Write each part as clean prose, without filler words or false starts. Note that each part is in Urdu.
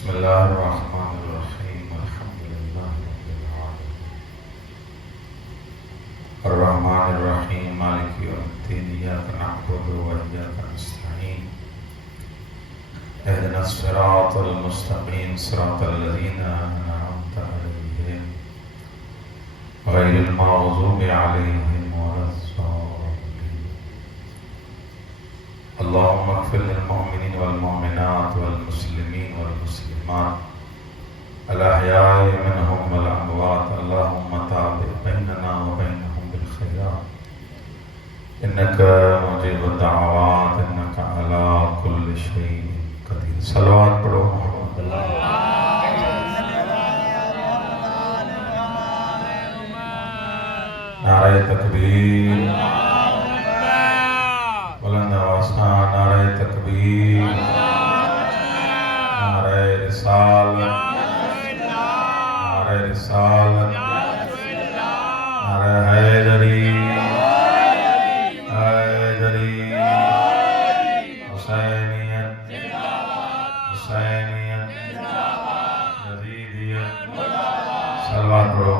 بسم الله الرحمن الرحيم الحمد لله رب العالمين الرحمن الرحيم مالك يوم الدين إياك نعبد وإياك نستعين اهدنا الصراط المستقيم صراط الذين أنعمت عليهم غير المغضوب عليهم ولا الضالين اللهم اغفر للمؤمنين والمؤمنات والمسلمين والمسلمات الأحياء منهم والأموات اللهم تابع بيننا وبينهم بالخيرات إنك مجيب الدعوات إنك على كل شيء قدير. صلوات پڑھو محمد نعرہ تکبیر بلند آواز سے نعرہ تکبیر نعرہ رسالت نعرہ رسالت نعرہ حیدری حیدری حسینیت حسینیت یزیدیت صلوات پڑھو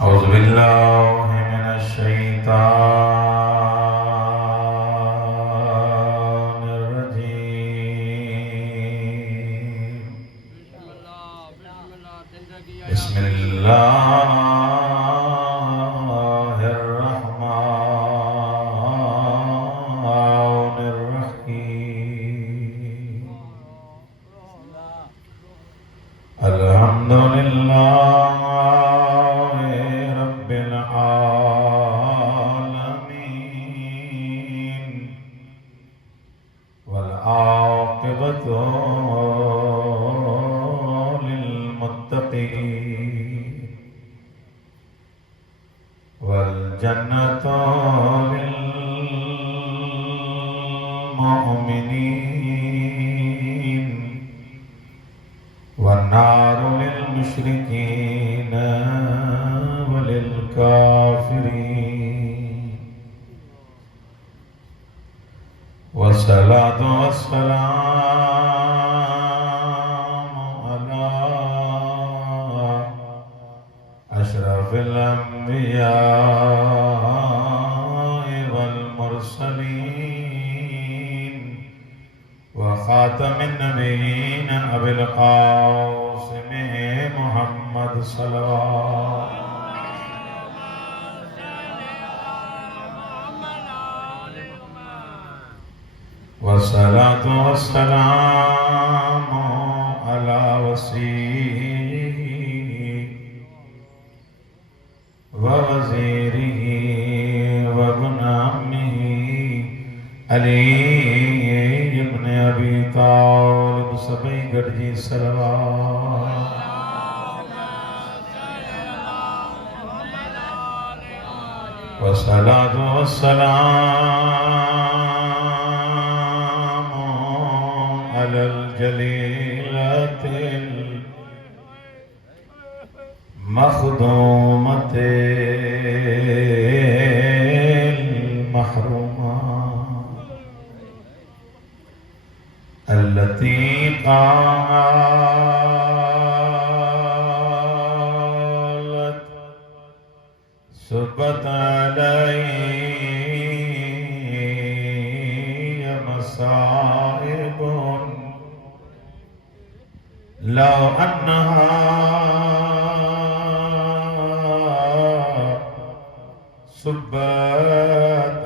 اعوذ باللہ من الشیطان الرجیم بسم اللہ الرحمن الرحیم الحمدللہ والجنة للمؤمنين والنار للمشركين وللكافرين والصلاة والسلام على أشرف الأنبياء والمرسلين وخاتم النبيين أبي القاسم محمد صلوات والصلاة والسلام على وصيه ووزيره وابن عمه علي بن أبي طالب سبھی گڑجی صلوات والصلاة والسلام على الجليلة المخدومة المحرومة التي قالت سبت علي مصائب لو أنها سبت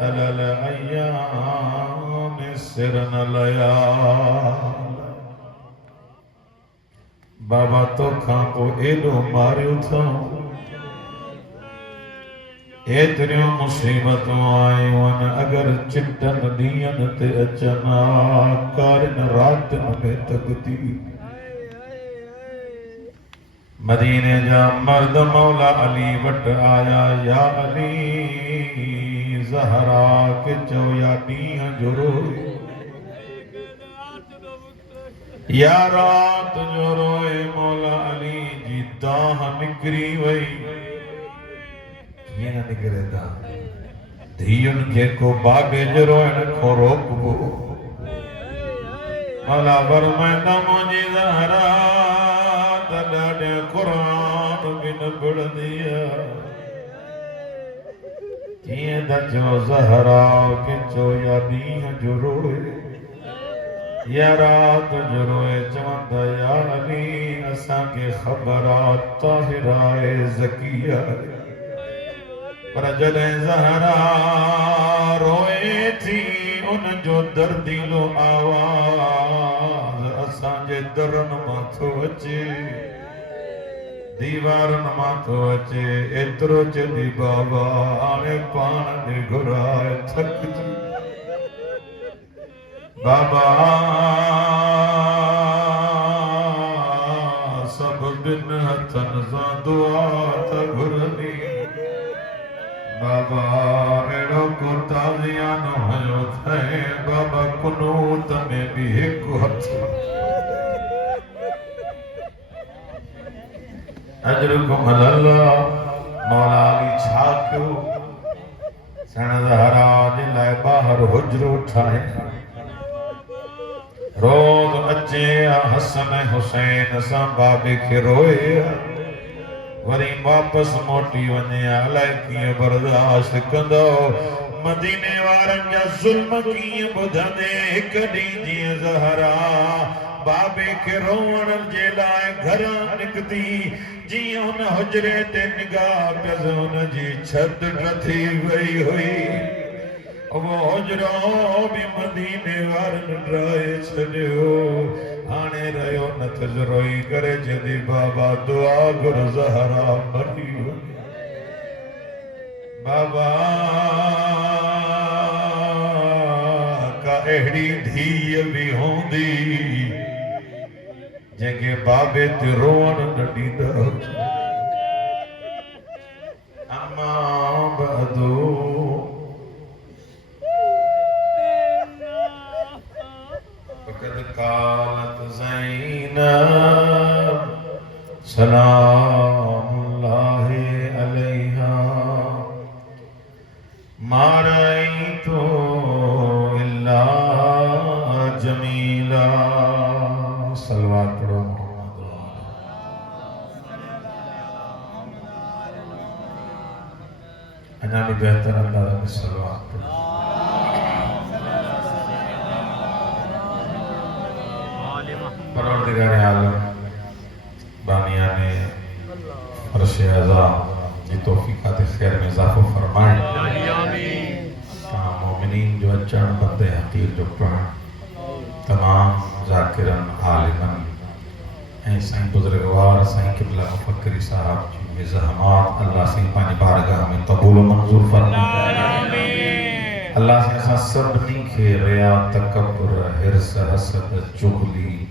على الأيام سرن ليال بابا تو کھاں کو ایڈو ماریو تھا ایتریوں مصیبتوں آئے ون اگر چٹن دین تے اچنا کارن راتن میں تکتی مدینے جا مرد مولا علی وٹ آیا یا علی زہرا کے چو یا نیہ جو روئے یا رات جو روئے مولا علی جیتا ہم نکری وئی یہ نہ نکرے دا دھیون کے کو بابے جروئن کو روکبو مولا فرمائندہ مجھے زہرا تڈاڑے قرآن بن بڑھ دیا کیے دا جو زہرا کچو یا دین جو روئے یا رات جو روئے چوندہ یا علی اساں کے خبرات طاہرائے زکیہ پر جدے زہرا روئے تھی ان جو دردیلو آواز اساں جے درن ماتھو اچے دیوارن ماتھو اچے اترو چلی بابا آنے پان دے گھرائے تھک جی بابا سب دن ہتھن سا دعا تھا گھرنی بابا ایڑو کو تازیانو ہیو تھے بابا کنوت میں بھی ایک ہتھ اجرکم اللہ مولا علی چھاکو سن زہرا جلائے باہر حجر اٹھائے روز اچے حسن حسین ساں بابے کے روئے وری واپس موٹی ونیا علیہ برداشت کندو مدینے وارن جا ظلم کی بدھنے کڑی جی زہرا بابے کے روڑ جے لائے گھران نکتی جی ان حجرے تے نگاہ پیزون جی چھت نتھی وئی ہوئی وہ حجروں بھی مدینے وارن ڈرائے چھڑیو آنے رہیو نتج روئی کرے جدی بابا دعا گر زہرا مریو بابا کا اہڑی دھی بھی ہوں دی جنگے بابے تے روان نڈی دا اما بعدو وقد قالت زینب سلام اللہ علیہا ما رأیت الا جمیلا صلوات پڑھو انہا بھی بہتر اللہ رب صلوات پڑھو پروردگار عالم بانیان فرش عزا یہ توفیقات خیر میں اضافہ فرمائیں مومنین جو اچھان بندے حقیر جو پڑھیں تمام ذاکرن عالمن ہیں سائیں بزرگوار سائیں قبلہ مفکری صاحب جو یہ زحمات اللہ سے پانی بارگاہ میں قبول و منظور فرمائیں اللہ سے ایسا سب نہیں کہ ریا تکبر حرص حسد چغلی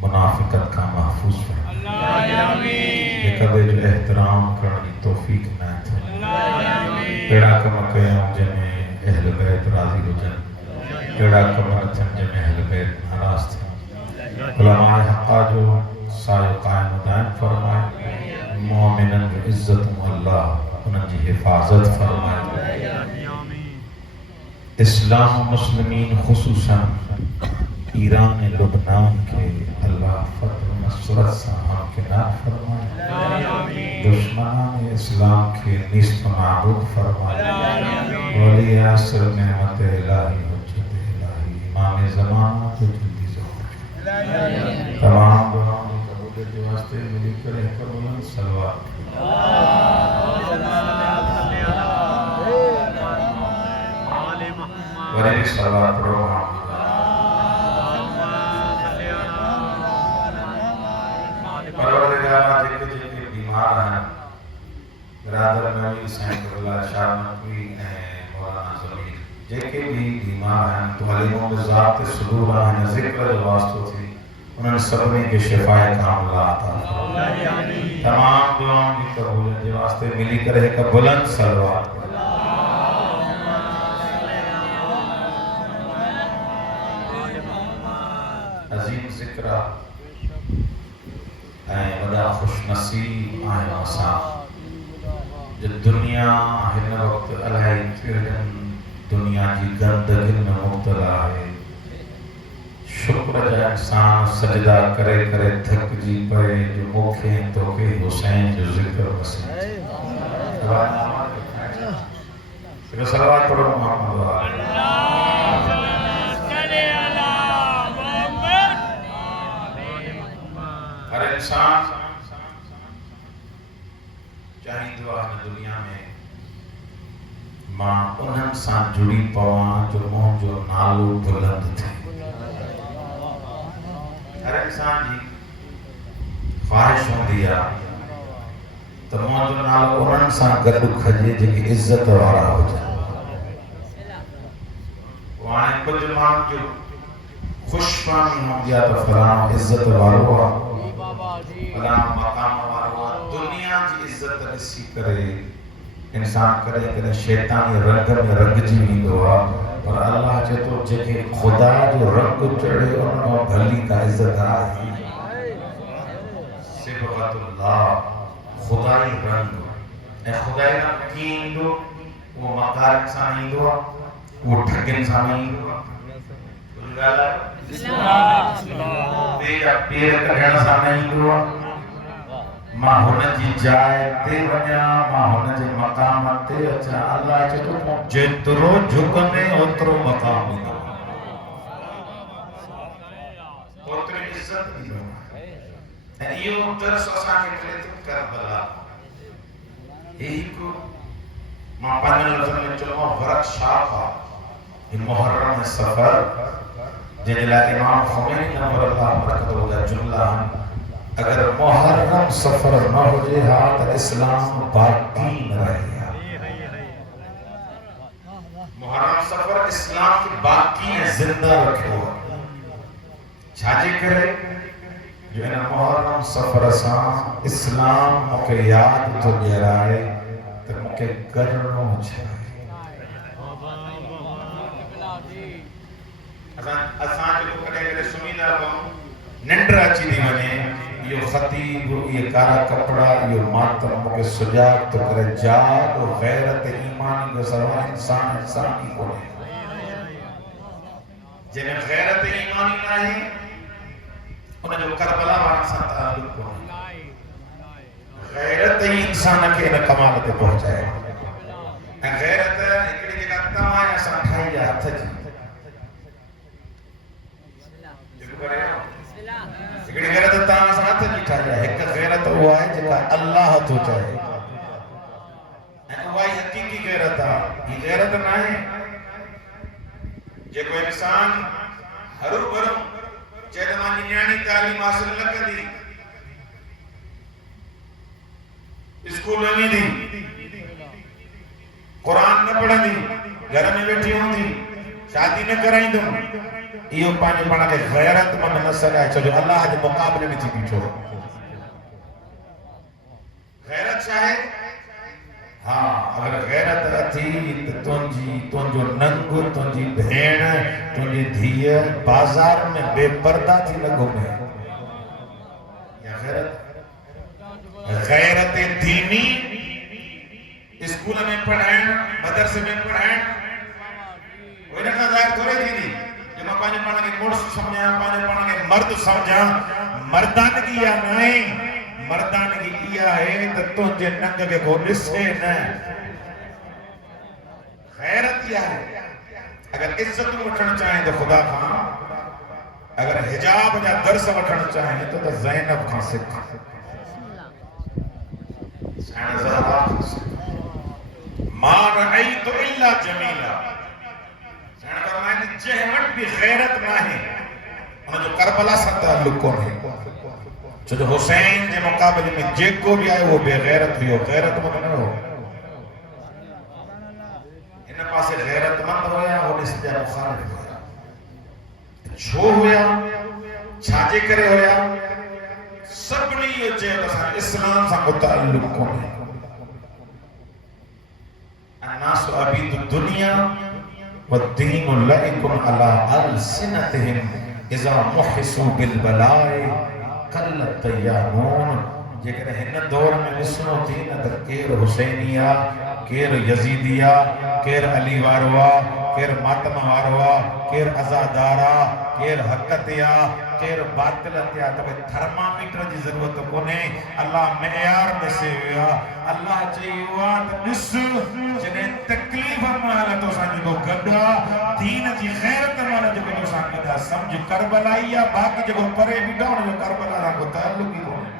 منافقت کا محفوظ فرمائیں یہ کبھی جو احترام کرنی توفیق نہ تھے پیڑا کم کہوں جنہیں اہل بیت راضی ہو جن پیڑا کم نتھن جنہیں اہل بیت ناراض تھے علماء حقا جو سائے قائم و دائم فرمائے مومنن عزت اللہ انہوں جی حفاظت فرمائے اسلام و مسلمین خصوصاً ایران لبنان کے اللہ فتح مسرت ساہم کے نام فرمائے دشمنان اسلام کے نیست و معبود فرمائے ولی عصر نعمت الہی حجت الہی امام زمانہ تو جلدی ظہور تمام دعاؤں قبولیت کے واسطے ملی کرے قبولن صلوات ولی صلوات پڑھو پروردگارہ جن کے بیمار ہیں برادر نوی سینک اللہ شاہ نقوی مولانا زمین جن کے بھی بیمار ہیں تو علیموں میں ذات صدور ہیں ذکر واسطو تھی انہوں نے سبنے کے شفائے کاملہ آتا تمام دعاؤں کی قبولیت کے واسطے ملی کرے کا بلند صلوات عظیم ذکرہ ودا خوش نصیب آئے آسان جو دنیا ہن وقت الہی کیڑن دنیا جی گندگی میں مبتلا ہے شکر جا انسان سجدہ کرے کرے تھک جی پئے جو موکھے تو کہ حسین جو ذکر وسیع صلوات پڑھو محمد ہر انسان چاہی دعا دنیا میں ماں انہن سان جڑی پواں جو مون جو نالو بلند تھے ہر انسان جی خواہش ہوں دیا تو مون جو نالو انہن سان گڈو کھجے جنگی عزت وارا ہو جائے وہاں کچھ ماں جو خوش فامی ہوں دیا تو فلان عزت وارو فلان مقام وارو دنیا جی عزت رسی کرے انسان کرے کرے شیطانی رنگ میں رنگ جی ویندو اور اللہ چاہے تو جگہ خدا جو رنگ چڑھے انہوں بھلی کا عزت آئی صبغت اللہ خدای رنگ خدای رنگ کی اندو وہ مقارک سانی اندو وہ ٹھگن سانی اندو پیر کرنا سانی اندو ماں ہونے جی جائے تے ونیا ماں ہونے جی مقام تے اچھا اللہ چاہے تو جترو جھکنے اترو مقام دینا اتری عزت دینا یہ درس آسان کے لئے تو کربلا یہی کو ماں پانے لفظ میں چلو ورق شاقہ یہ محرم سفر جنہلا امام خمینی نمبر اللہ برکت ہو جا جملہ اگر محرم سفر نہ ہو جائے تو اسلام باقی نہ رہے محرم سفر اسلام کی باقی زندہ رکھے ہوا چھاجے کرے جو ہے محرم سفر اسان اسلام مکہ یاد تو گرائے تو مکہ کرنو چھائے اسان جو کڑے کرے سمیدہ بہن ننڈرہ چی دی بنے یہ خطیب یہ کارا کپڑا یہ ماتم مکہ سجاد تو کرے جاد و غیرت ایمانی کو سروا انسانی کو ہے جنہیں غیرت ایمانی نہ ہے انہیں جو کربلا وارسان تعلق کو ہے غیرت انسان کے انہیں کمالت پہنچائے غیرت اکڑی جگہ تمہیں سنٹھائی جا ہاتھ جی اکڑی غیرت تمہیں سنٹھائی جا ایک غیرت ہوا ہے جگہ اللہ تو چاہے وہ حقیقی غیرت ہے یہ غیرت نہ ہے جو کوئی انسان ہرو برو چیدمانی نیانی تعلیم حاصل نہ کر دی اسکول میں نہیں دی قرآن نہ پڑھا دی گھر میں بیٹھی ہوں دی شادی نہ کرائیں دوں یہ پانی پڑھا کہ غیرت مند نسل ہے جو اللہ کے مقابلے میں تھی پیچھو غیرت چاہے ہاں اگر غیرت تھی تو تنجو ننگو تنجی بھین تنجی دھیئے بازار میں بے پردہ تھی لگو میں یا غیرت دینی اسکول میں پڑھائیں مدرسے میں پڑھائیں وہ انہیں کہا ظاہر تھوڑے دینی جب پانے پانا کے مرس سمجھا پانے پانا کے مرد سمجھا مردانگی یا نہیں مردانگی کیا ہے تو تنجے ننگ کے گھوڑے سے نہیں غیرت کیا ہے اگر عزت وٹھنا چاہیں تو خدا خان اگر حجاب یا درس وٹھنا چاہیں تو زینب خان سکھ سینہ زہرا ما رأیت الا جمیلہ سینہ فرمائے کہ جہمت بھی غیرت نہ ہے انہیں جو کربلا سکتا لکوں ہے جو حسین کے مقابلے میں جیک کو بھی آئے وہ بے غیرت بھی ہو غیرت مند نہ ہو انہیں پاسے غیرت مند ہویا وہ اس جا مخالف ہویا چھو ہویا چھاجے کرے ہویا سب نہیں یہ چاہے اسلام سا متعلق کون ہے الناس عبید الدنیا والدین لئکم علی السنتهم اذا محسوا بالبلاء قلت دیانون جیکر ہن دور میں ڈسنو تھی نہ تے کیر حسینیا، کیر یزیدیا، کیر علی واروا، کیر ماتم واروا، کیر ازادارا، کیر حقتیا، کیر باطلتیا، تو تھرمامیٹر جی ضرورت کونے. اللہ معیار دسے ہوا، اللہ چاہیے ڈس جنہیں تکلیف مالا تو سانجھ کو گڑا دین جی خیرت مالا جو کو سانجھ گڑا سمجھ کربلائی یا باقی جو پرے بھی ڈاؤن جو کربلا را کو تعلق ہی ہونے.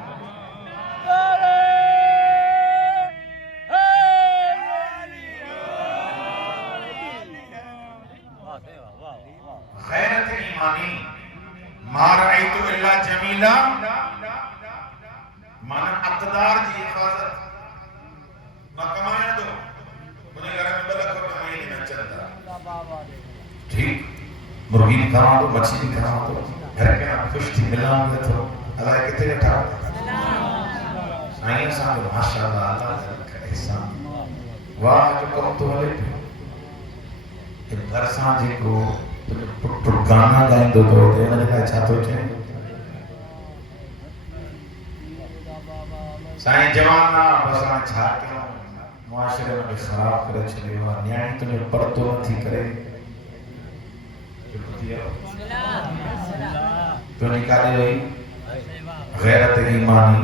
غیرت ایمانی ما رأیتو اللہ جمیلہ مانا اقدار جی حفاظت ما کمایا دو انہیں گھر میں بلک اور کمائی نہیں چلتا ٹھیک مرغی بھی کھانا دو مچھی بھی کھانا دو گھر کے نام خوش تھی ملان دے تو اللہ کتے اٹھا سائیں سان دو ماشاءاللہ اللہ کا احسان واہ جو کم تو ہلے پھر برسان جی کو گانا گائیں دو دو دے انہیں کہا چھاتو چھے سائیں جوانا بسان چھاتے معاشرے میں خراب کرے چلے ہوا نیانی تمہیں پردو نہ تھی کرے تو نکالے ہوئی غیرت ایمانی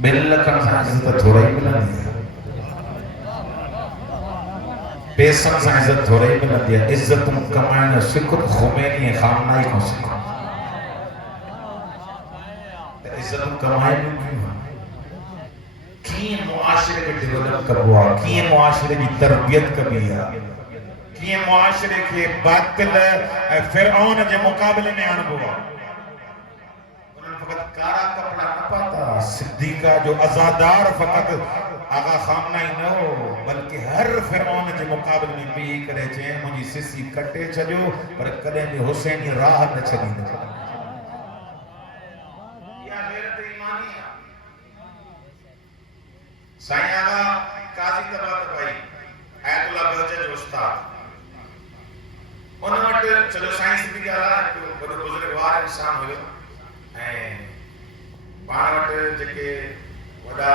بلکن سائیں عزت تھوڑا ہی ملا دیا پیسن سے عزت تھوڑا ہی ملا دیا عزت کمائن سکر خمینی خامنائی کو سکر عزت کمائن کیوں کین معاشرے کے ڈیولپ کروا کین معاشرے کی تربیت کبھیا کین معاشرے کے باطل فرعون کے مقابلے میں انبوا انہوں فقط کارا کپڑا نہ پاتا صدیقہ جو ازادار فقط آغا خامنہ ہی نہ ہو بلکہ ہر فرعون کے مقابلے میں بھی کرے چھے مجھے سسی کٹے چھجو پر کدے بھی حسینی راہ نہ چھلی نہ یا غیرت ایمانی ہے سائیں آغا قاضی تباہ تبائی آیت اللہ بہجت استاد انہوں نے چلو سائنس بھی کہا رہا بڑے بزرگوار انسان ہوئے بانوٹ جکے وڈا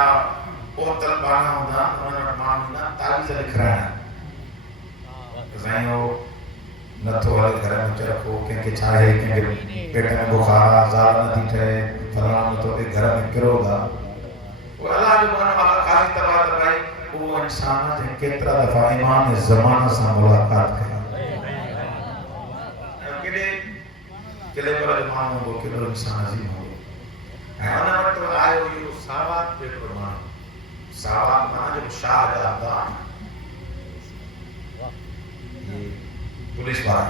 بہتر بانا ہونا انہوں نے مانونا تعویز لکھ رہا ہے سائیں ہو نتھو والے گھر میں چرکو کیونکہ چاہے کیونکہ پیٹ میں بخارا زار نہ دیٹھے فلان تو کہ گھر میں کرو گا وہ اللہ جو بنا والا قاضی تباہ تبائی وہ انسانہ جن کترہ دفعہ امام زمانہ سے ملاقات کرا کلے پر امام ہو کلے انسان عظیم ہو انا وقت آئے ہوئی ساوات پیٹ پر مانا ساوات مانا جب شاہ جاندان یہ پولیس بارا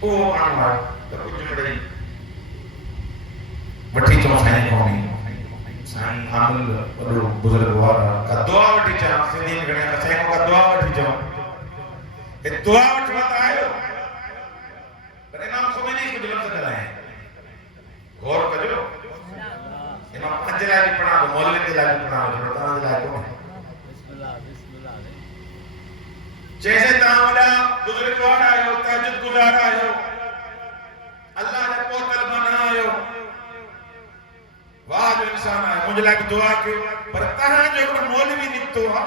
او مانا مانا تب کچھ مڑی بٹھی چون سائیں کونی سائیں عامل بزرگوارا کا دعا وٹی چاہاں سندین گھنے کا سائیں کا دعا وٹی چاہاں یہ دعا وٹی بات آئے ہو پر امام خمینی اس کو جلن سے دلائیں غور کرو امام پنج لائے بھی پڑھا دو مولوی کے لائے بھی پڑھا دو رتانہ دلائے کون جیسے تعاملہ بزرگوار آئے ہو تحجد گزار آئے ہو اللہ نے پوتل بنا آئے ہو واہ جو انسان آئے مجھے لائے دعا کے پر تہاں جو ایک مولوی نکتو ہاں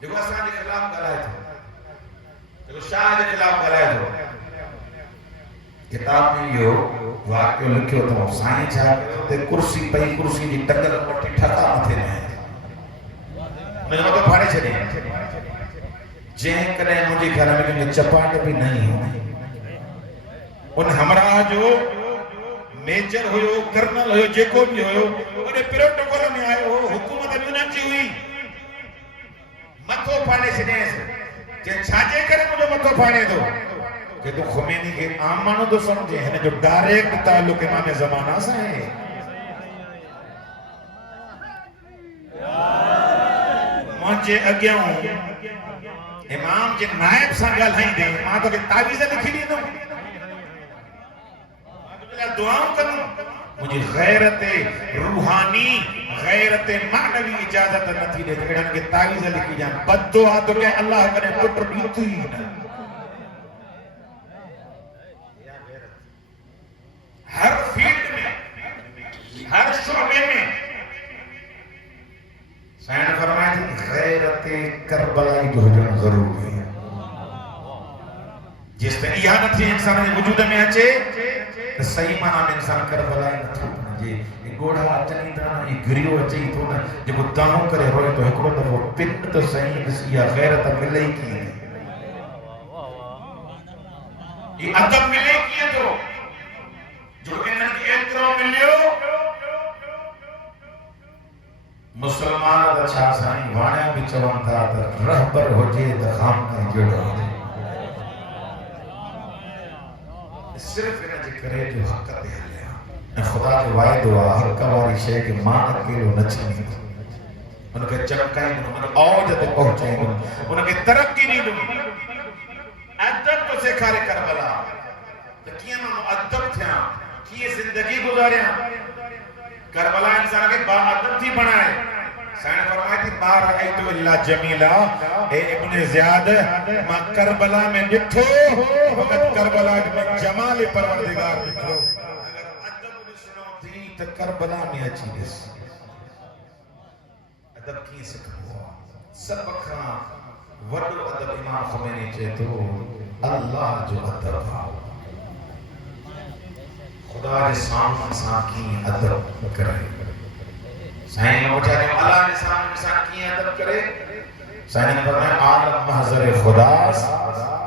جو اسان کے خلاف گلائے تھو جو شاہ کے خلاف گلائے تھو کتاب میں یہ واقعہ لکھے ہوتا ہوں سائیں چاہتے کرسی پہی کرسی جی ٹنگر موٹی ٹھکا متھے نہیں مجھے تو پھاڑے چھڑے جہن کرے مجھے گھر میں کیونکہ چپاٹ بھی نہیں ہو ان ہمراہ جو میجر ہوئے کرنل ہوئے جیکو بھی ہوئے انہیں پروٹوکول میں آئے ہو حکومت امینہ چی ہوئی متھو پھاڑے چھڑے کہ چھاجے کرے مجھے متھو پھاڑے دو کہ تو خمینی کے آمانو تو سمجھے ہیں جو ڈائریکٹ تعلق امام زمانہ سے ہے مجھے اگیا ہوں امام جن نائب سنگل ہیں دیں ماں تو کہ تعویزیں لکھی لی دوں دعاوں کروں مجھے غیرت روحانی غیرت معنوی اجازت نتی دے کہ ان کے تعویزیں لکھی جائیں بد دعا تو کہ اللہ کرے پٹر بیتو ہی نہ ہر فیلڈ میں ہر شعبے میں سائن فرمائے تھی غیرت کربلائی جو جن ضروری ہے جس تے یہ نتھی انسان نے وجود میں اچے صحیح معنی میں انسان کربلائی نہ تھو جی گوڑا چنی طرح یہ گریو اچھی تو نا جب وہ دانوں کرے ہوئے تو ایک روڈ وہ پن تو صحیح کسی یا غیرت ملے ہی کی ہے یہ ادب ملے کی ہے تو جو انہوں کی اعتراؤ ملیو مسلمان اچھا سائیں وانیا بھی چوان تھا تر رہبر ہو جے دخام کا جوڑا ہو جے صرف انہوں جی کرے جو حق دے لیا خدا کے وائد ہوا ہر کواری شے کے ماں اکیلو نچنی ان کے چمکائیں ان کے آوج تے پہنچائیں ان کے ترقی نہیں دوں ادب تو سکھارے کربلا کیا نام ادب تھیا کیے زندگی گزاریا کربلا انسان کے با ادب تھی بنائے سائن فرمائی تھی ما رأیتو اللہ جمیلہ اے ابن زیاد ما کربلا میں ڈٹھو وقت کربلا میں جمال پروردگار ڈٹھو اگر ادب نسنو تھی تو کربلا میں اچھی دس ادب کی سکھو سب کھاں وڈو ادب امام خمینی چاہتو اللہ جو ادب خدا جے سامنے انسان کی ادب کرے سائن موجہ نے اللہ جے سامنے انسان کی ادب کرے سائن فرمائے عالم محضر خدا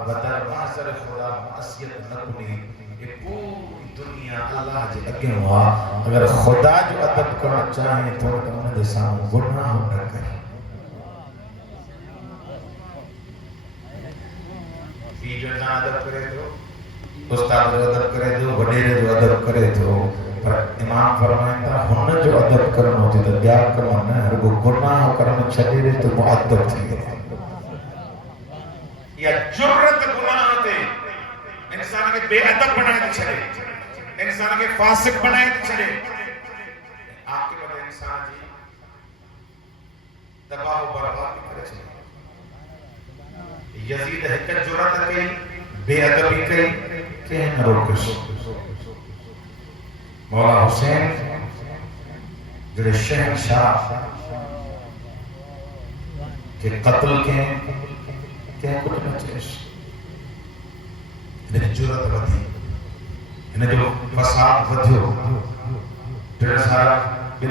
بدر محضر خدا معصیت نکنی یہ پوری دنیا اللہ جے اگے ہوا اگر خدا جو ادب کرنا چاہیں تو انہوں نے سامنے گناہ نہ کرے فی جو انسان ادب کرے تو استاد جو ادب کرے تو وڈیرے جو ادب کرے تو پر امام فرمائیں تھا ہن جو ادب کرنا ہوتی تو بیا کرنا نہ ہر کو گناہ کرنا چھڑے رہے تو مؤدب تھی یا جرت گناہ ہوتے انسان کے بے ادب بنائے تو چھڑے انسان کے فاسق بنائے تو چھڑے آپ کے بعد انسان جی تباہ و برباد کرے چھڑے یزید حکت جرت کئی بے ادبی کئی کہ نہ روکش مولا حسین جڑے شہنشاہ کے قتل کے کچھ نہ چیش انہیں جرت ودھی انہیں جو فساد ودھیو بن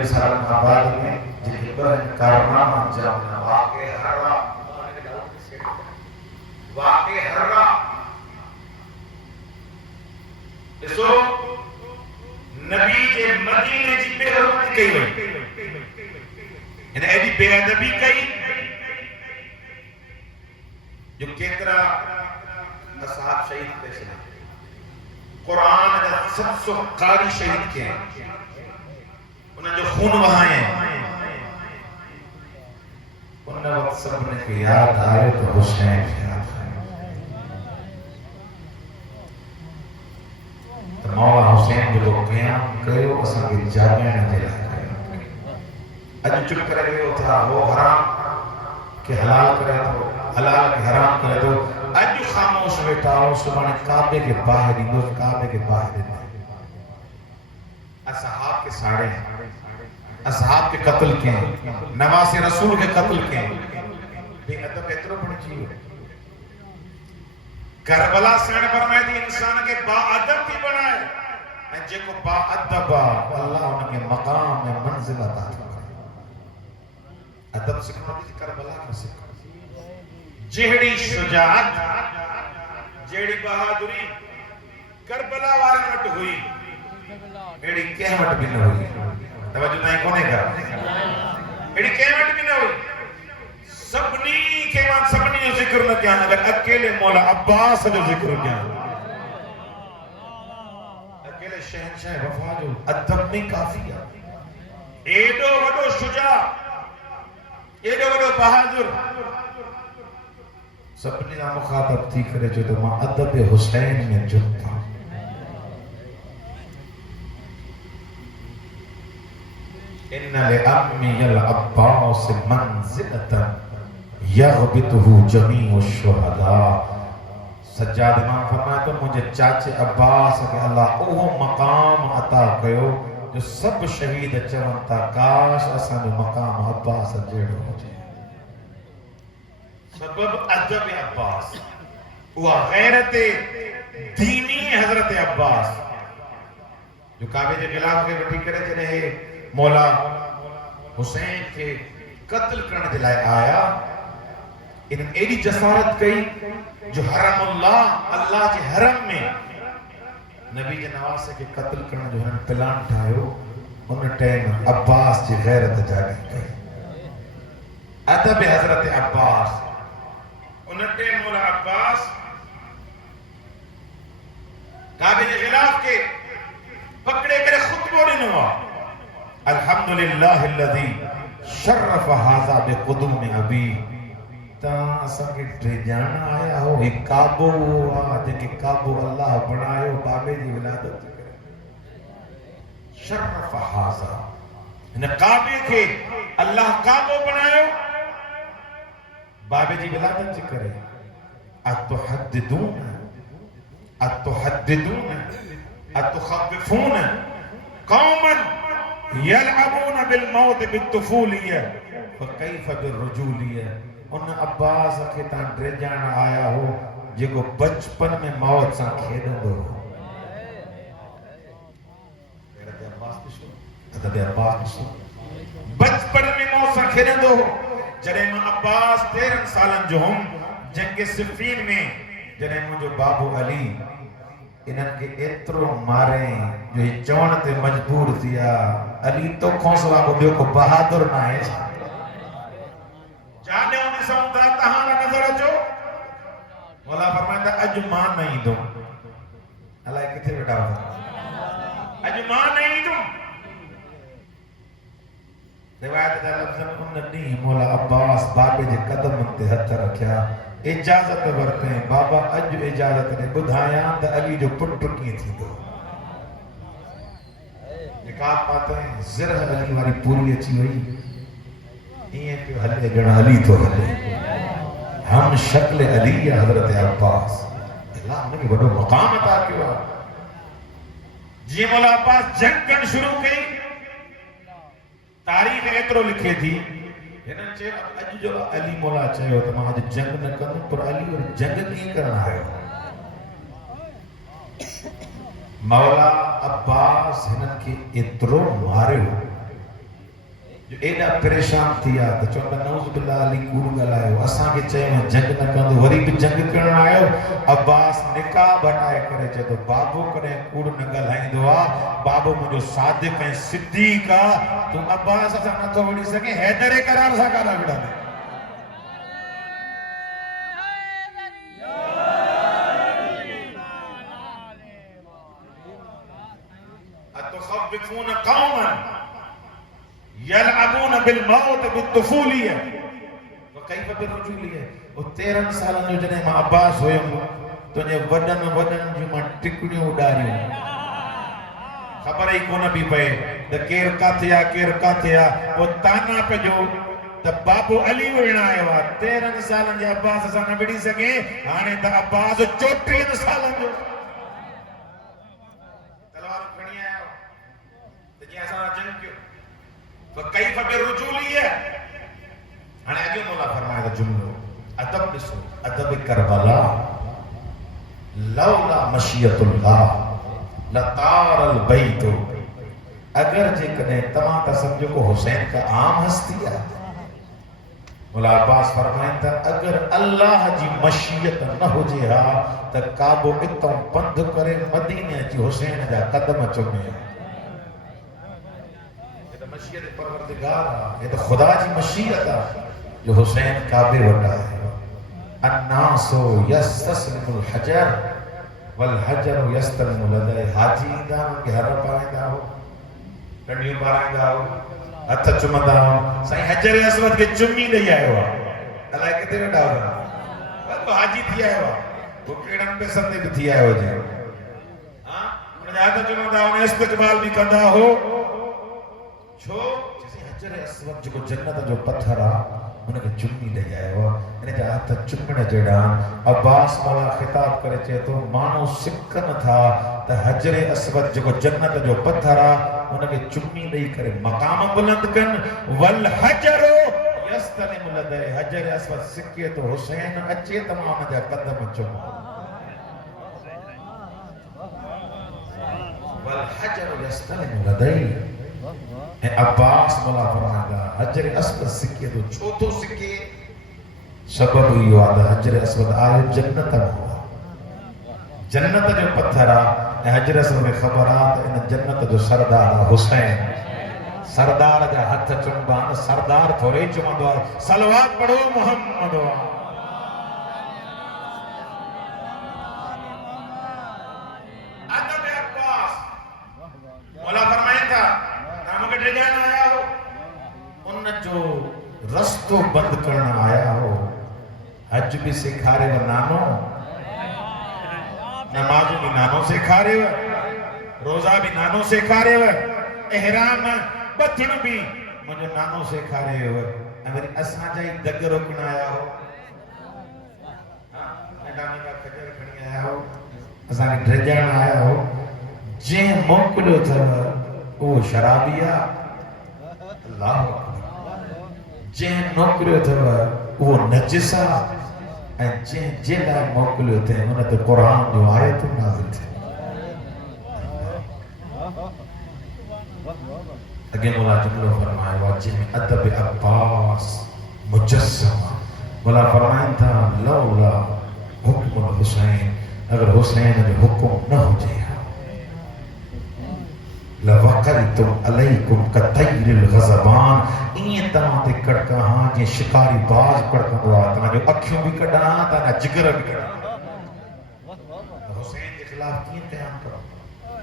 سارا آباد میں جن پر کارنامہ جامنا واقع حرہ اسو نبی کے مدینے جی بے حرمت کئی ہوئی انہیں ایڈی بے ادبی کئی جو کترا اصحاب شہید پیسے قرآن کا 700 قاری شہید کے ہیں انہیں جو خون وہاں ہیں انہیں وقت سب نے کہ یاد آئے تو حسین یاد آئے تو مولا حسین جو قیام کرے وہ اساں کے جامعہ نہ دے رہا اج چپ کرے گئے تھا وہ حرام کہ حلال کرے تو حلال کے حرام کرے تو اج خاموش بیٹھا ہو سبحان کعبے کے باہر ہی دوست کعبے کے باہر ہی اصحاب کے ساڑے اصحاب کے قتل کے نواز رسول کے قتل کے بے ادب اترو بڑی چیئے کربلا سین فرمائے دی انسان کے با ادب بھی بنائے جے کو با ادب اللہ ان کے مقام میں منزل عطا کرے ادب سکھنا بھی کربلا کا سکھنا جہڑی شجاعت جہڑی بہادری کربلا والے مٹ ہوئی ایڑی کہمت بھی نہ ہوئی توجہ نہیں کونے کر ایڑی کہمت بھی نہ ہوئی سبنی کے بعد سبنی ذکر نہ کیا اگر اکیلے مولا عباس جو ذکر کیا اکیلے شہنشاہ وفا جو ادب نہیں کافی ہے ایڈو وڈو شجاع ایڈو وڈو بہادر سبنی نہ مخاطب تھی کرے جو تو ماں ادب حسین میں جتا ان لأمی العباس منزلتا یغبطہو جمیع الشہداء سجاد امام فرمایا تو مجھے چاچے عباس کہ اللہ اوہ مقام عطا کیو جو سب شہید چون تا کاش اساں جو مقام عباس جیڑو ہو جائے. سبب ادب عباس وہ غیرت دینی حضرت عباس جو کعبے کے خلاف کے وٹی کرے جنہیں مولا حسین کے قتل کرنے دلائے آیا. انہوں نے ایڈی جسارت کئی جو حرم اللہ کے حرم میں نبی کے نواسے کے قتل کرنے جو ہم پلان ٹھائیو انہوں ٹائم عباس کی غیرت جاگی گئی. ادب حضرت عباس انہوں ٹائم مولا عباس کعبے کے خلاف کے پکڑے کرے خطبوں نے نوا الحمدللہ اللذی شرف حاضا بقدوم ابی. اساں کے ٹریجانا آیا ہو ایک کعبو ہوا جنہیں کعبو اللہ بنائے ہو بابے دی ولادت کرے. شرف حاضا انہیں کعبے کے اللہ کعبو بنائے ہو بابے دی ولادت کرے. اتحددون اتخففون قوما یلعبون بالموت بالطفولیہ فکیف بالرجولیہ. ان عباس کے تاں ڈریجان آیا ہو جے کو بچپن میں موت سا کھیڑ دو. بچپن میں موت سا کھیڑ دو. جنہیں میں عباس 13 سالن جو ہوں جنگ صفین میں جنہیں مجھو بابو علی انہاں کے اترو ماریں جو ہی چونتے مجبور دیا. علی تو کھونسلا کو بیو کو بہادر نہ ہے جانے انہیں سمتا تہانا نظر اچھو. مولا فرمائندہ اج مان نہیں دوں. اللہ کتے بیٹا ہوتا اج مان نہیں دوں. روایت دا لفظن انہوں نے مولا عباس بابے جے قدم انتے ہتھ رکھیا اجازت ورتے ہیں. بابا اج اجازت نے بدھایا دا علی جو پٹ ٹکی تھی دو نکات پاتے ہیں. زرہ علی واری پوری اچھی ہوئی یہ کہ حلے جڑا علی تو حلے ہم شکل علی حضرت عباس اللہ نے بڑو مقام عطا کیا. جی مولا عباس جنگ کن شروع کی تاریخ اترو لکھے تھی انہاں چے اج جو علی مولا چاہے ہو تمہاں اج جنگ نہ کروں پر علی اور جنگ نہیں کرنا ہے. مولا عباس انہاں کے اترو مارے ہو جو ایڈا پریشان تھیا تو چونکہ نوز باللہ علی کوڑ گلائے ہو اساں کے چاہے ہو جنگ نہ کروں وری بھی جنگ کرنا آئے ہو. عباس نکاح بنائے کرے چاہے تو بابو کرے کوڑ نہ گلائیں دعا بابو مجھو صادق ہیں صدیقہ تو عباس اساں نہ تو بڑی سکے حیدر قرار سا کالا بڑا دے. اتخففون قوما یلعبون بالموت بالطفولیہ وکیف بالرجولیہ. وہ 13 سالن جو جنہیں ماں عباس ہوئے ہوں تو انہیں وڈن جو ماں ٹکڑیوں اڈاری ہوں خبر ہی کون بھی پہے دا کیر کا تھیا وہ تانا پہ جو دا بابو علی وینا آئے ہوا 13 سالن جو عباس اسانا بڑی سکے آنے دا عباس 34 سالن جو تلوار کھڑی آیا ہو تو جی اسانا جنگ کیوں وَقَيْفَ بِالرُّجُولِيَّ. ہاں اگے مولا فرمائے گا جملو ادب نسو ادب کربلا لولا مشیت اللہ لطار البیت. اگر جے کنے تمام تا سمجھو کو حسین کا عام ہستی ہے. مولا عباس فرمائیں تا اگر اللہ جی مشیت نہ ہو جے ہا تا کعبو اتوں بند کرے مدینہ جی حسین جا قدم چومے. مشیت پروردگار یہ تو خدا جی مشیت جو حسین کعبے وٹا ہے. الناس یستسلم الحجر والحجر یستلم لدے. حاجی دا ان کے حرم پائندہ ہو ڈنڈیوں پائندہ ہو ہتھ چمندہ ہو سائیں حجر اسود کے چمی نہیں آئے ہوا اللہ کتے میں ڈاؤ گا وہ حاجی تھی آئے ہوا وہ کیڑن پہ سندے بھی تھی آئے ہو جائے انہیں ہتھ چمندہ انہیں استقبال بھی کندہ ہو چھو جیسے حجر اسود جو جنت جو پتھر آ انہیں کہ چمی لے جائے ہوا انہیں جہاں تک چمنے جڑان عباس مولا خطاب کرے چھے تو مانو سکن تھا تا حجر اسود جو جنت جو پتھر آ انہوں نے چمی دئی کرے مقام بلند کن والحجر یستلم لدے حجر اسود سکے تو حسین اچھے تمام جا قدم چمو والحجر یستلم لدے عباس مولا فرمایا حجر اسود سکے تو چھوٹو سکے سبب یہ آدھا حجر اسود آئے جنت ہوا جنت جو پتھرا حجر اسود خبرات ان جنت جو سردار حسین سردار جا ہتھ چنبان سردار تھوڑے چمدوا صلوات پڑھو محمد ادب عباس مولا فرمائے تھا ناموں کے ڈیجان آیا ہو ان جو رستو بند کرنا آیا ہو حج بھی سکھا رہے و نانو نماز بھی نانو سکھا رہے و روزہ بھی نانو سکھا رہے و احرام بطن بھی مجھے نانو سکھا رہے ہو اگر اساں جائی دگر رکن آیا ہو میڈامی کا کھجر کھڑی آیا ہو اساں کی ڈرجان آیا ہو جن موکلو تھا وہ شرابیہ اللہ اکبر جن نوکلو تھا وہ نجسہ جن جلائے موکلو تھے انہوں نے قرآن جو آیت نازل تھے اگے مولا جملو فرمائے واجہ میں ادب عباس مجسمہ مولا فرمائے تھا لولا حکم الحسین اگر حسین جو حکم نہ ہو جائے لَوَقَلْتُمْ عَلَيْكُمْ كَتَيْرِ الْغَزَبَانِ این تمام تے کڑکا ہاں جن شکاری باز کڑکا دعا تنا جو اکھیوں بھی کڑا تنا جگر بھی کڑا حسین کے خلاف کین قیام کرو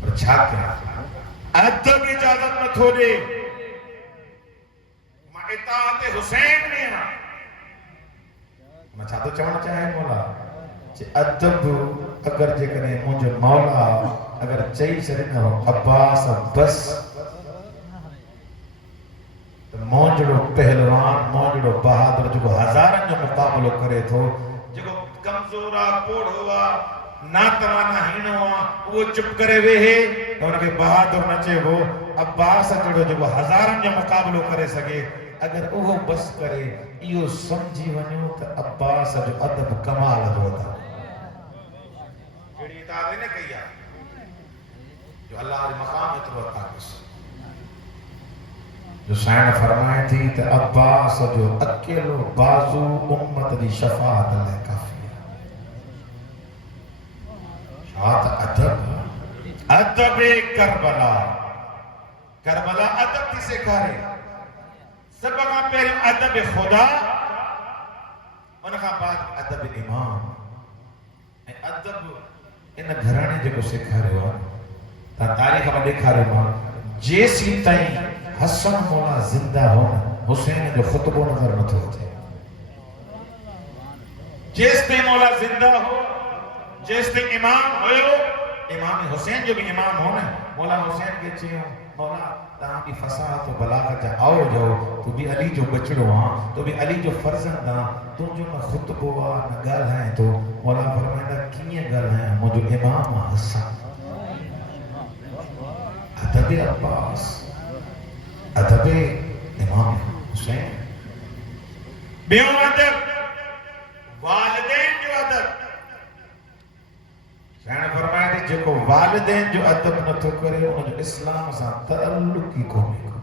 اور چھا کیا ادب اجازت نہ تھوڑے ما اطاعت حسین نے میں چھا تو چاہنا چاہے مولا ادب اگر جے کریں مجھے مولا اگر چاہیے سرنا ہو عباس بس موجڑو پہلوان موجڑو بہادر جو ہزارن جو مقابلو کرے تھو جو کمزورا پوڑ ہوا ناتوانا ہین ہوا وہ چپ کرے وے ہے تو ان کے بہادر نچے وہ عباس جو ہزارن جو مقابلو کرے سکے اگر وہ بس کرے یہ سمجھی ونیو تو عباس جو ادب کمال ہوتا جڑی اطاعت نے کہیا جو اللہ علیہ مقام اترو تاکس جو سائن فرمائے تھی کہ عباس جو اکیلو بازو امت دی شفاعت اللہ کافی شاعت ادب کربلا کربلا ادب کی سکھارے سبقہ پہلے ادب خدا انہاں بعد ادب امام ادب ان گھرانے جو سکھارے ہوا تا تاریخ میں دیکھا رہے ماں جیسی تائیں حسن مولا زندہ ہونا حسین جو خطبوں نظر نہ ہوتے جیس تے مولا زندہ ہو جیس تے امام ہوئے امام حسین جو بھی امام ہونا مولا حسین کے چیئے مولا تاں بھی فساحت و بلاغت جا آؤ جاؤ تو بھی علی جو بچڑو ہاں تو بھی علی جو فرزند ہاں تو جو نہ خطبو نہ گل ہیں تو مولا فرمائدہ کیے گل ہیں مجھو امام حسن ادب عباس ادب امام حسین بیوں ادب والدین جو ادب شاہنے فرمائے تھے جو کو والدین جو ادب نہ تو کرے انہوں جو اسلام سا تعلق کی قومی کو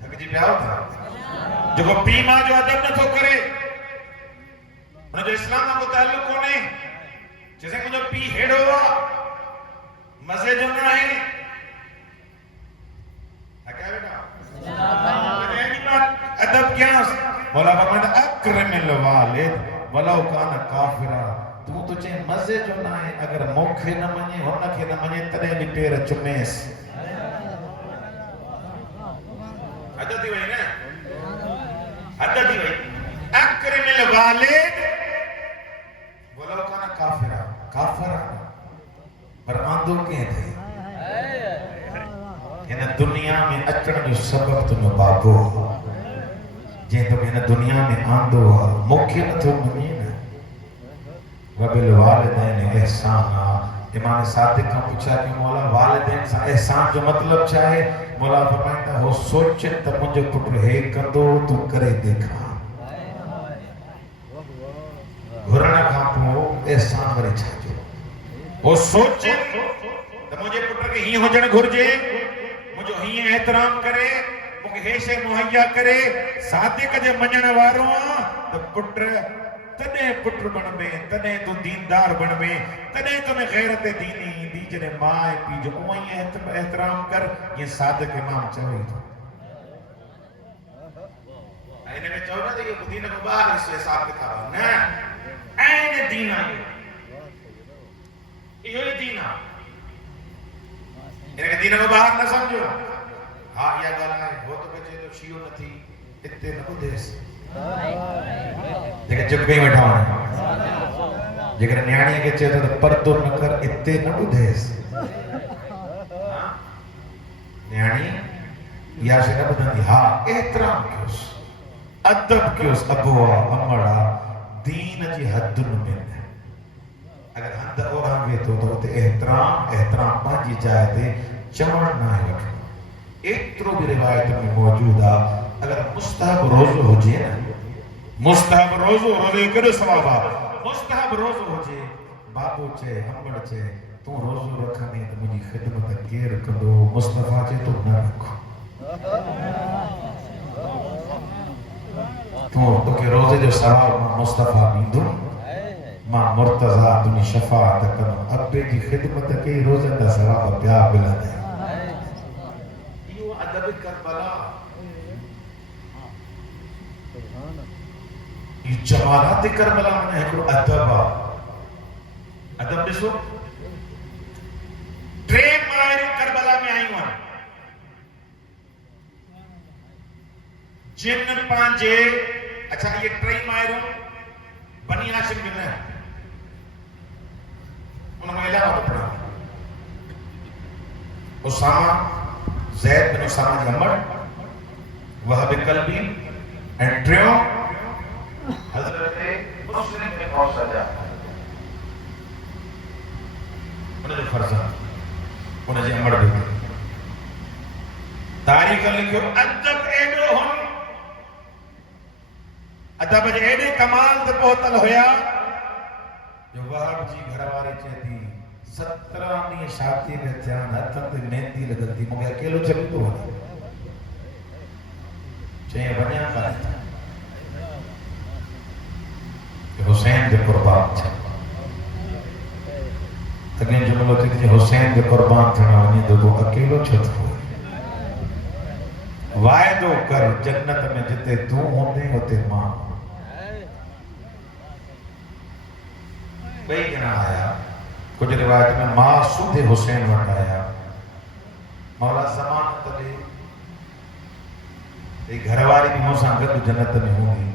تھک جی پیاؤ تھا جو کو پیما جو ادب نہ تو کرے انہوں جو اسلام کو تعلق کو نہیں جیسے کہ جو پی ہیڈ ہوا مزے جو نہ ہے ادب کیا مولا فرمائے اکرم الوالد ولو کان کافرہ تو چاہے مزے جو نہ ہے اگر موکھے نہ منye ہونا کے نہ منye ترے بھی پیر چمیس عدد ہی وہی نا عدد ہی وہی اکرم الوالد ولو کانا کافرہ پر آندو کے تھے ان دنیا میں اچھڑ جو سبب تمہیں بابو جن تو ان دنیا میں آندو موکھے نہ تو منye وَبِالْوَالِدَيْنِ احسانا امام صادق کا پوچھا کہ مولا والدین سے احسان جو مطلب چاہے، مولا فرمائتا ہو سوچن تا مجھے پٹر ہے کندو تو کرے دیکھا گھرنا کھا پو احسان ورے چھاجو وہ سوچن تا مجھے پٹر کے ہی ہو جن گھر جے مجھے ہی احترام کرے مجھے ہیشے مہیا کرے صادق جے منجن وارو تو پٹر تنے پٹر بن میں تنے تو دیندار بن میں تنے تو میں غیرت دینی دی جنے مائے پی جو اوہی احترام کر یہ صادق امام چاہوئی تھا اینے میں چاہو نا دیکھو دین کو باہر اس حساب کتابا نا اینے دینا یہ دینا اینے دین کو باہر نہ سمجھو ہاں یہ گالا ہے وہ تو بچے تو شیعو نہ تھی اتنے نہ بدھیس لیکن چپ گئی بیٹھا ہونے لیکن نیانی کے چیتا تو پردو نہ کر اتنے نہ بدھیس نیانی یا سے نہ بدھا دی ہاں احترام کیوس ادب کیوس ابوا امڑا دین جی حد میں اگر حد اور ہم گئے تو احترام پانچی چاہتے چمڑ نہ ہے وقت ایک بھی روایت میں موجود ہے اگر مستحب روزو ہو جائے مستحب روزو روزے کرو ثوابا مستحب روزو ہو جائے بابو چے ہمبڑ چے تو روزو رکھنے تو مجھے خدمت کیر کدو مصطفیٰ چے تو نہ رکھو تو کہ روزے جو ثواب ماں مصطفیٰ بیندوں ماں مرتضی تنی شفاعت کنو ابے جی خدمت کے روزے دا ثواب پیا بلا دے ادب کربلا یہ جمالات کربلا میں ہے کوئی ادب دیسو ٹرین مائر کربلا میں آئی ہوں جن پانچے اچھا یہ ٹرین مائر بنی ہاشم بن ہے انہوں نے علاقہ پڑھا اسامہ زید بن اسامہ جی امر وہب قلبی انٹریو حضرت مسلم بن اوسجا انہیں جو فرزا انہیں جی امر بھی تاریخ لکھو ادب ایڈو ہن ادب ایڈے کمال دے پہتل ہویا جو وہب جی گھرواری چاہتی 17 شادی میں تھیان ہتھن تے مہندی لگتی مجھے اکیلو چلی تو ہوتی چاہیے بنیا کاری تھا کہ حسین دے قربان تھا اگلے جملوں تھی کہ حسین دے قربان تھا ونی تو اکیلو چھت ہو وائدو کر جنت میں جتے تو ہوندے ہوتے ماں بھئی جنا آیا کچھ روایت میں ماں سود حسین وٹایا مولا زمان تلے ایک گھرواری بھی موسیٰ گد جنت میں ہوں گی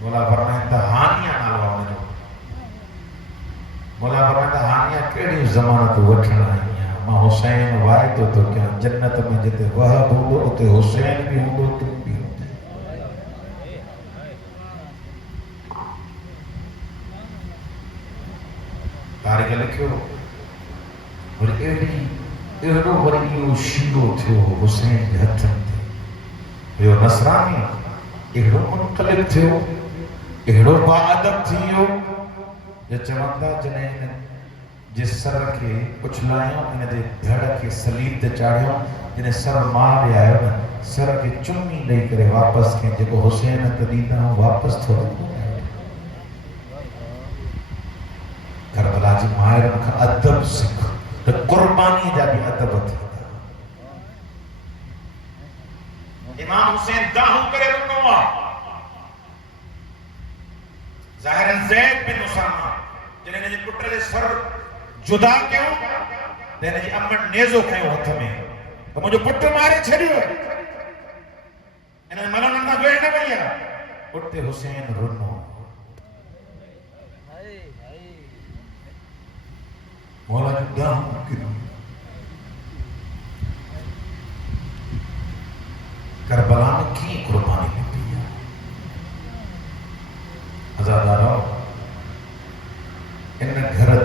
مولا فرمائے تہانیاں نالوا ہونے جو مولا فرمائے تہانیاں کیڑی زمانت وٹھنا آئیاں ماں حسین وائے تو کیا جنت میں جتے وہب ہوں گو اتے حسین بھی ہوں گو تم بھی ہوں گے تاریخ لکھو اور ایڑو وریو شیو تھیو حسین کے ہتھن تھے یہ نصرانی ایڑو منقلب تھیو ایڑو با ادب تھیو یہ چمندہ جنہیں جس سر کے اچھلائیوں انہیں دے دھڑ کے سلیب دے چاڑھیوں جنہیں سر مار آئے نا سر کے چمی نہیں کرے واپس کے جب حسین تدیدہ ہوں واپس تھوڑا کربلا جی مائر ان کا ادب سکھ تو قربانی جا بھی ادب تھی امام حسین داہوں کرے رنوا ظاہر زید بن اسامہ جنہیں نے پٹر دے سر جدا کیوں دینے جی امن نیزو کھائیں ہاتھ میں تو مجھے پٹر مارے چھڑی ہوئے انہیں ملن اندہ گوئے نہ بھئیا پٹر حسین رنو مولا جو داہوں کروں کربلا میں کی قربانی لیتی ہے ازادارہ ان گھر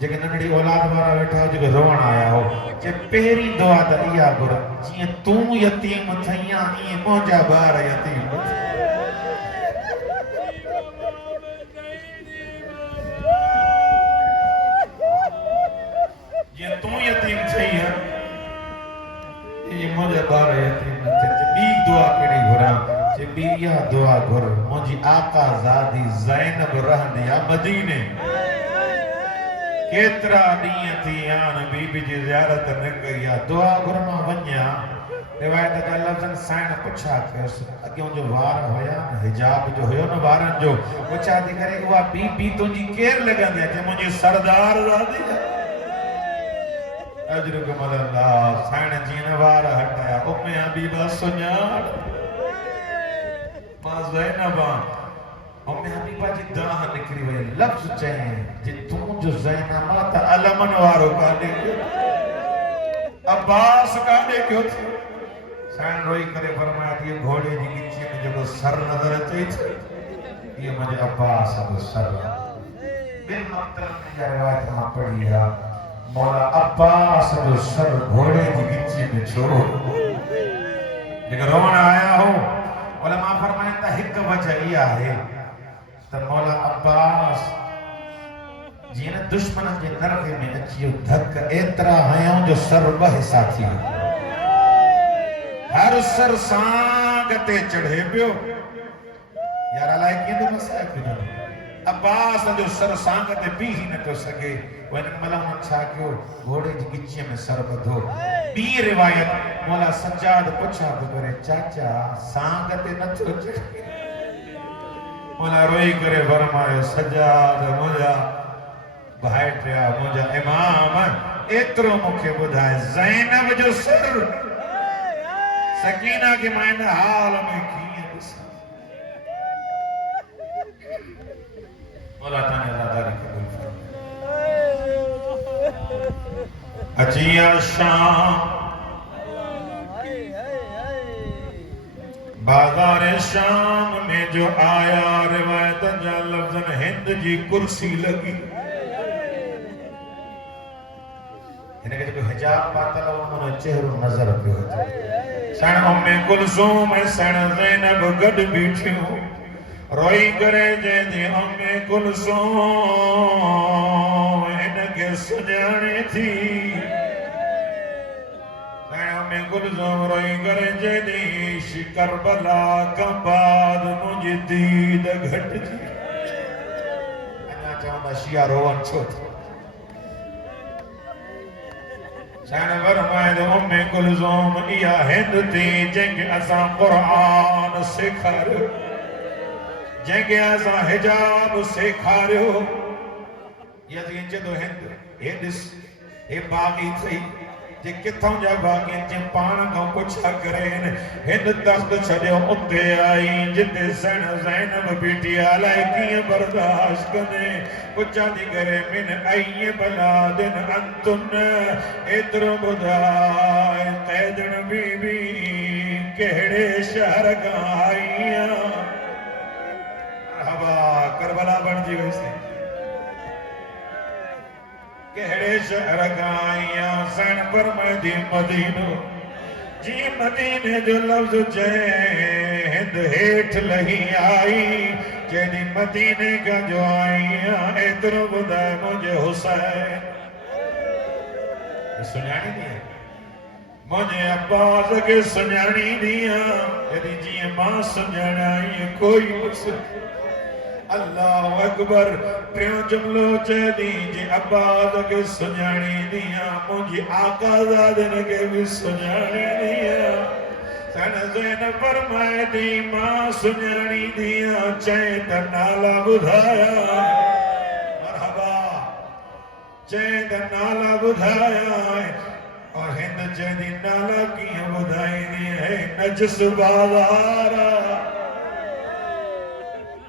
جگہ ننڈی اولاد وارا بیٹھا ہو جگہ روان آیا ہو کہ پہری دعا دا ایا گر جی تو یتیم تھیاں یہ موجہ بار یتیم جی تو یتیم تھیاں یہ موجہ بار یتیم تھیاں بیگ دعا کڑی گھرا کہ بیا دعا گر مجھے آقا زادی زینب رہنیا مدینے کیترا دیئے تھی آن بی بی جی زیارت نگیا دعا گرما ونیا روایت کا لفظن سائن پچھا کرس اگیوں جو وار ہویا حجاب جو ہویا نا وارن جو پچھا دی کرے ہوا بی بی تو جی کیر لگا دیا کہ مجھے سردار دا دیا اجرکم اللہ سائن جین وار ہٹایا امی حبیبہ سنیار ماں زینبان امی حبیبہ جی داہ نکری ہوئے لفظ چاہیں جی تم جو زینبات علمن وارو کا دیکھو عباس کا دیکھو تھی سین روئی کرے فرمایا تھی یہ گھوڑے جی کچھی میں جو سر نظر چاہی تھی یہ مجھے عباس کو سر بن مقتل میں یہ روایت ہاں پڑھی ہے مولا عباس جو سر گھوڑے جی کچھی میں چھوڑو لیکن روان آیا ہو علماء فرمائیں تا ہک وجہ یہ ہے تا مولا عباس جینا دشمنہ جے نرغے میں اچھیو دھک ایترا ہیاں جو سر بہ ساتھی ہر سر سانگتے چڑھے پیو یار اللہ ایک یہ مسئلہ کیوں عباس جو سر سانگتے بھی ہی نہ تو سکے وہ انہوں ملا انہوں چھا کیوں گھوڑے جی گچھے میں سر بدھو بی روایت مولا سجاد پچھا تو کرے چاچا سانگتے نہ تو چڑھے مولا روئی کرے فرمائے سجاد مجھا بھائیٹ رہا مجھا امام اترو مکھے بدھائے زینب جو سر سکینہ کے معنی حال میں کیے بسا مولا تانے اللہ داری قبول فرمائے اچھیا شام بازار شام میں جو آیا روایت جا لفظن ہند جی کرسی لگی انہیں کہ جو حجاب پاتا لگا انہوں نے چہر نظر پہ ہوتا سن امی کلثوم سن زینب گڈ بیٹھی ہوں روئی کرے جے دی امی کلثوم انہیں کے سجانے تھی سن امی کلثوم روئی کرے جے دی کربلا کا بعد مجھے دید گھٹ تھی انا چاہتا شیعہ روان چھوٹ سین فرمائے دو امی کلثوم یا ہند تھی جنگ اساں قرآن سکھارو جنگ اساں حجاب سکھارو یا دین دو ہند یہ دس یہ باغی تھی جے کتھوں جا باغی جے پان کا پچھا کریں ہند تخت چھڑے اتے آئی جتے سین زینب بیٹی آلائے کی برداشت کنے پچھا دی کرے من ای بلادن انتن اتر بدھائے قیدن بی بی کہڑے شہر کا آئیاں مرحبا کربلا بن جی ویسے کہڑے شہر کا آئیاں سین پر مدی مدینو جی مدینے جو لفظ جے ہند ہیٹھ لہی آئی جیدی مدینے کا جو آئیاں ادھر بدائے مجھے حسین یہ سنیانی دیا مجھے عباس کے سنیانی دیا یدی جی ماں سنیانی کوئی مقصد اللہ اکبر پریوں جملو چہ دیجئے عباد کے سنیانی دیا مجھے آقا زادن کے بھی سنیانی دیا سن زین فرمائے دی ماں سنیانی دیا چیت نالا بدھایا مرحبا چیت نالا بدھایا اور ہند چیدی نالا کی بدھائی دی ہے نجس بازارا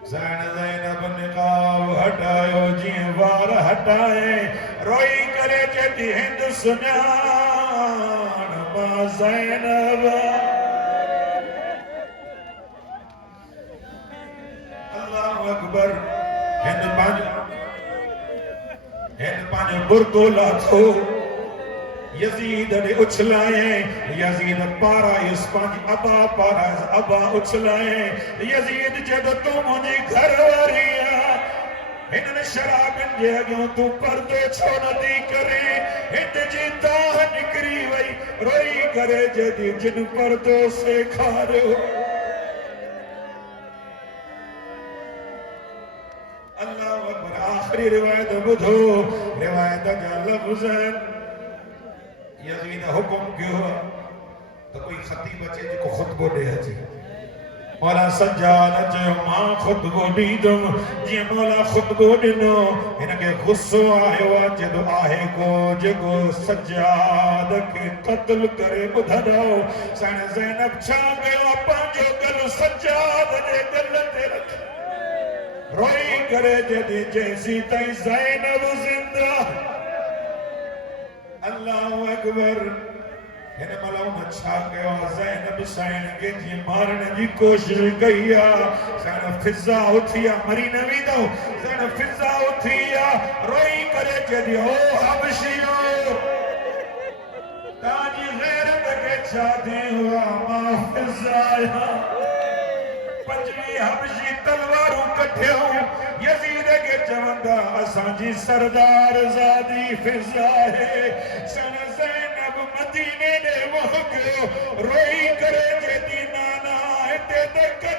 زین زینب نقاب ہٹائیو جی وار ہٹائے روئی کرے جتی ہند سنیان ماں زینب اللہ اکبر ہند پانچ ان پانے برکو لاتھو یزید نے اچھلائیں یزید پارا اس پانچ ابا پارا اس ابا اچھلائیں یزید جب تو مجھے گھر وریا انہوں شراب انجے اگیوں تو پردے چھوڑا دی کرے انہوں جیتا نکری وئی روئی کرے جدی جن پردوں سے کھا رہے ہو اللہ اکبر آخری روایت بدھو روایت جا لفظ ہے یزید حکم کیوں تو کوئی خطیب اچھے جی کو خطبو دے اچھے مولا سجاد اچھے ماں خطبو دیدم جی مولا خطبو دینو انکے غصو آئے واجے دو آئے کو جگو سجاد کے قتل کرے بدھنو سین زینب چھا گیا پانچو گلو سجاد جے گلتے رکھے روئی کرے جدی جیسی تائی زینب زندہ اللہ اکبر ہن ملاؤں اچھا گیا زینب سائن کے جی مارنے جی کوشش گیا سائن فضا اٹھیا مری نوی دو سائن فضا اٹھیا روئی کرے جدی ہو حبشیو تاجی غیرت کے چاہتے ہوا ما فضا پنجوی حبشی تلواروں کٹھے ہوں یزید کے چوندہ اسانجی سردار زادی فضا ہے سن زینب مدینے نے وہاں روئی کرے جدی نانا ہے تے دکت